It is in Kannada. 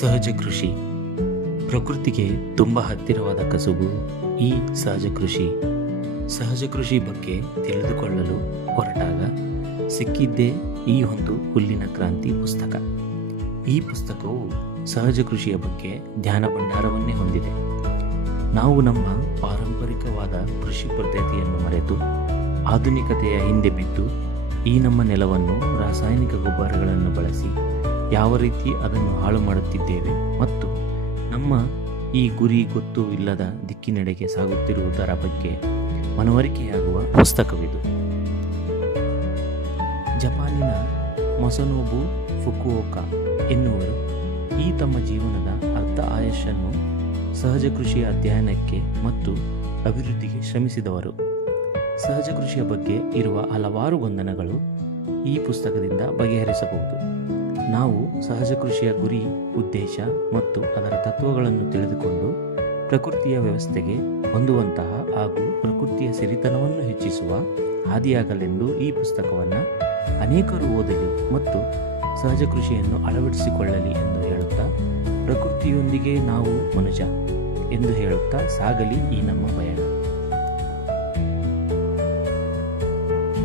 ಸಹಜ ಕೃಷಿ. ಪ್ರಕೃತಿಗೆ ತುಂಬ ಹತ್ತಿರವಾದ ಕಸುಬು ಈ ಸಹಜ ಕೃಷಿ. ಸಹಜ ಕೃಷಿ ಬಗ್ಗೆ ತಿಳಿದುಕೊಳ್ಳಲು ಹೊರಟಾಗ ಸಿಕ್ಕಿದ್ದೇ ಈ ಒಂದು ಹುಲ್ಲಿನ ಕ್ರಾಂತಿ ಪುಸ್ತಕ. ಈ ಪುಸ್ತಕವು ಸಹಜ ಕೃಷಿಯ ಬಗ್ಗೆ ಧ್ಯಾನ ಭಂಡಾರವನ್ನೇ ಹೊಂದಿದೆ. ನಾವು ನಮ್ಮ ಪಾರಂಪರಿಕವಾದ ಕೃಷಿ ಪದ್ಧತಿಯನ್ನು ಮರೆತು ಆಧುನಿಕತೆಯ ಹಿಂದೆ ಬಿದ್ದು ಈ ನಮ್ಮ ನೆಲವನ್ನು ರಾಸಾಯನಿಕ ಗೊಬ್ಬರಗಳನ್ನು ಬಳಸಿ ಯಾವ ರೀತಿ ಅದನ್ನು ಹಾಳು ಮಾಡುತ್ತಿದ್ದೇವೆ ಮತ್ತು ನಮ್ಮ ಈ ಗುರಿ ಗೊತ್ತು ಇಲ್ಲದ ದಿಕ್ಕಿನೆಡೆಗೆ ಸಾಗುತ್ತಿರುವುದರ ಬಗ್ಗೆ ಮನವರಿಕೆಯಾಗುವ ಪುಸ್ತಕವಿದು. ಜಪಾನಿನ ಮೊಸನೋಬು ಫುಕುಯೋಕಾ ಎನ್ನುವರು ಈ ತಮ್ಮ ಜೀವನದ ಅರ್ಧ ಆಯಸ್ಸನ್ನು ಸಹಜ ಕೃಷಿಯ ಅಧ್ಯಯನಕ್ಕೆ ಮತ್ತು ಅಭಿವೃದ್ಧಿಗೆ ಶ್ರಮಿಸಿದವರು. ಸಹಜ ಕೃಷಿಯ ಬಗ್ಗೆ ಇರುವ ಹಲವಾರು ಗೊಂದನಗಳು ಈ ಪುಸ್ತಕದಿಂದ ಬಗೆಹರಿಸಬಹುದು. ನಾವು ಸಹಜ ಕೃಷಿಯ ಗುರಿ, ಉದ್ದೇಶ ಮತ್ತು ಅದರ ತತ್ವಗಳನ್ನು ತಿಳಿದುಕೊಂಡು ಪ್ರಕೃತಿಯ ವ್ಯವಸ್ಥೆಗೆ ಹೊಂದುವಂತಹ ಹಾಗೂ ಪ್ರಕೃತಿಯ ಸಿರಿತನವನ್ನು ಹೆಚ್ಚಿಸುವ ಹಾದಿಯಾಗಲೆಂದು ಈ ಪುಸ್ತಕವನ್ನು ಅನೇಕರು ಓದಲಿ ಮತ್ತು ಸಹಜ ಕೃಷಿಯನ್ನು ಅಳವಡಿಸಿಕೊಳ್ಳಲಿ ಎಂದು ಹೇಳುತ್ತಾ ಪ್ರಕೃತಿಯೊಂದಿಗೆ ನಾವು ಮನುಜ ಎಂದು ಹೇಳುತ್ತಾ ಸಾಗಲಿ ಈ ನಮ್ಮ ಪಯಣ